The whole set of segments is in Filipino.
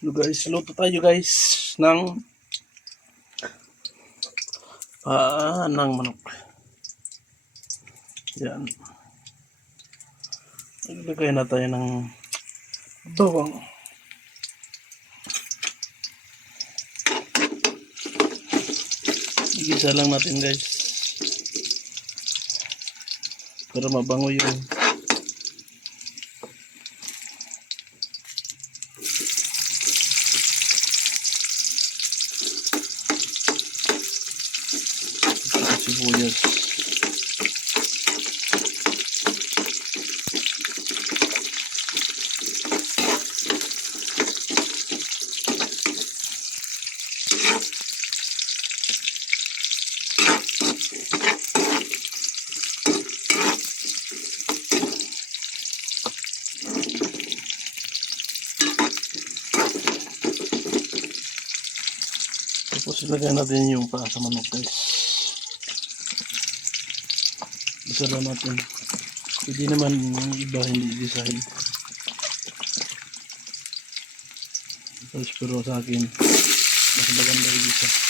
So guys, luto tayo guys ng paan ng manok. Yan. Naglagay na tayo ng bawang. Igisa lang natin guys. Para mabango yung sibuyas. Tapos ilagay natin yung paa sa manok guys. Isa lang natin. Hindi naman yung iba hindi design. Tapos pero sa akin, mas maganda yung isa.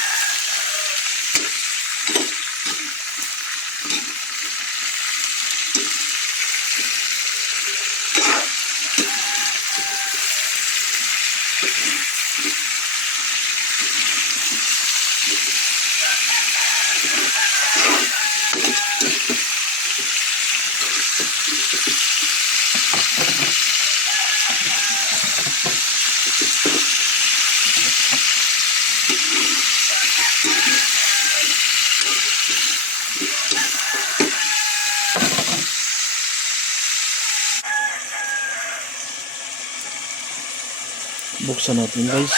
Buksan natin guys.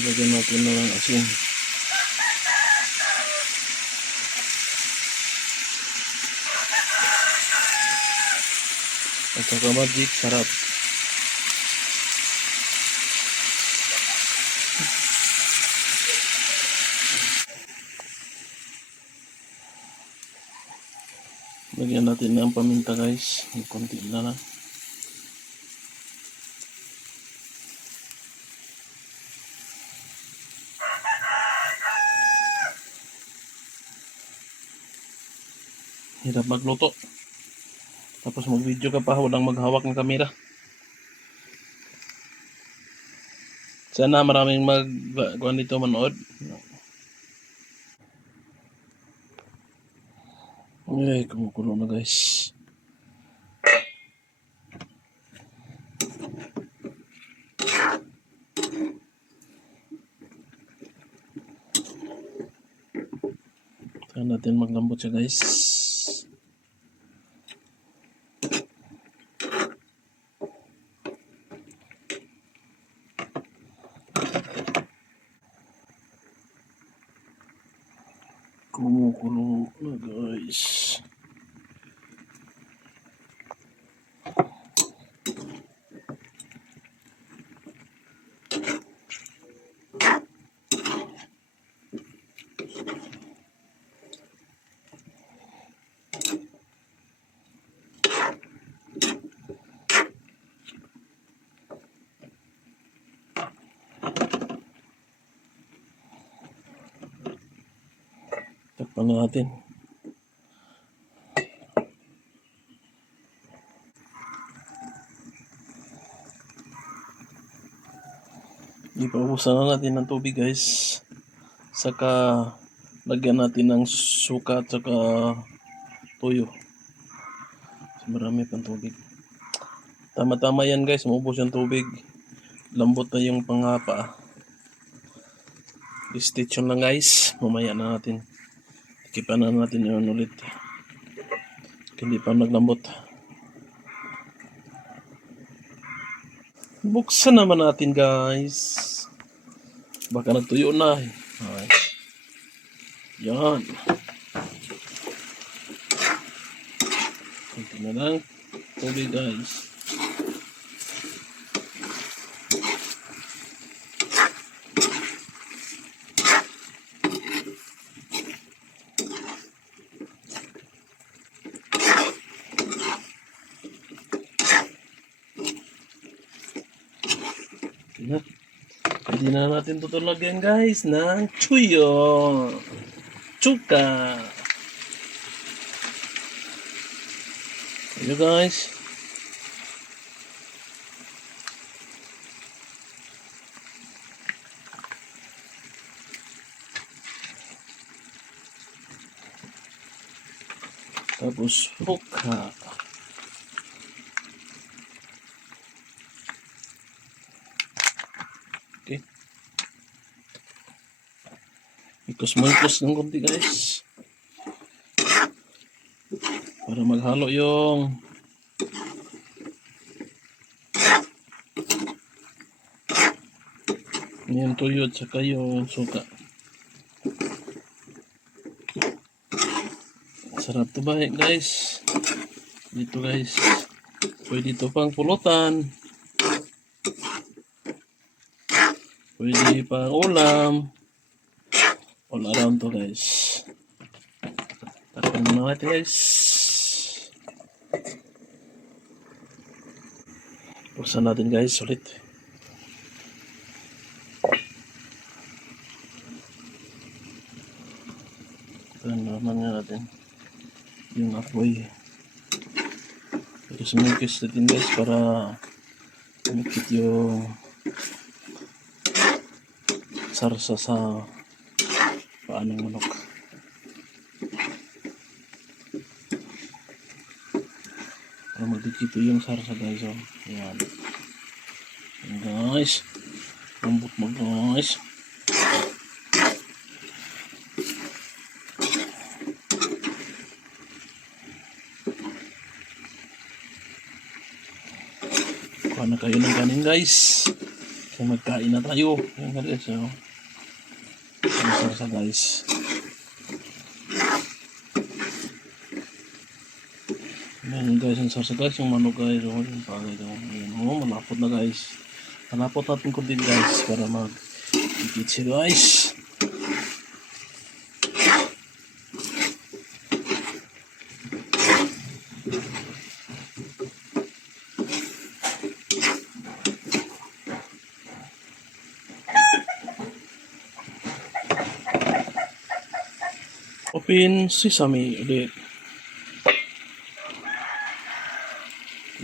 Ilagyan natin na ng asin. At saka magic sarap. Lagyan natin ng paminta guys. Yung konti na lang. Hirap magluto. Tapos mag-video ka pa, walang maghawak ng kamera. Sana maraming mag kuan dito manood. Ay, kumukulo na guys. Saan natin maglambot siya guys. Kumukulo na guys. Takpan na natin. Ipaubusan na natin ng tubig guys. Saka lagyan natin ng suka at saka tuyo. So, marami pang tubig. Tama-tama yan guys. Maubos yung tubig. Lambot na yung pangapa. Stitch lang guys. Mamaya na natin. Ikipan na natin yun ulit. Hindi pa naglambot. Buksan naman natin guys. Baka nagtuyo na eh. Okay. Yan. Kunti na lang. Tubig guys. Okay na. Hindi na natin tutulagyan guys ng chuyo. Chuka. Ayo guys. Tapos hoka. Okay. Ikos ng konti guys. Para maghalo yung yung tuyo at saka yung suka. Sarap to ba eh, guys? Dito guys. Pwede ito pang pulutan. Pwede pang ulam. All around to guys. Takpan muna natin guys. Buksan natin guys ulit. Ito naman nga natin yung apoy. Ito sumikis natin guys para umikit yung sarsa sa paa ng manok. Para magdikito yung sarsa guys. Oh. Ayan guys. Lambot mo guys. Kuha na kayo ng kanin guys. Kaya magkain na tayo. Ayan guys. Oh. Ang sarsa guys. Ayan guys, ang sarsa guys, yung manok guys, oh, yung pagay daw. Ayan, oh, malapot na guys. Malapot natin ko din guys, para mag ikit siya guys. Open sesame ulit.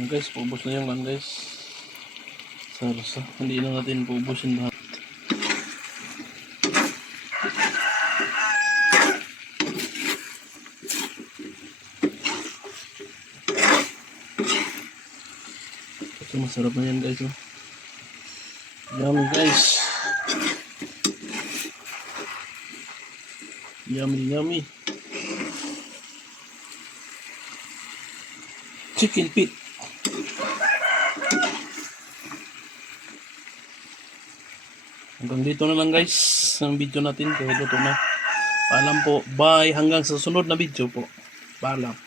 Guys, paubos na yung lan guys. Sarsa. Hindi na natin paubusin lahat. Ito masarap na yan guys. Oh. Yummy guys. Yummy yummy. Chicken feet. Hanggang dito na lang guys ang video natin. Kaya luto na. Paalam po. Bye. Hanggang sa sunod na video po. Paalam.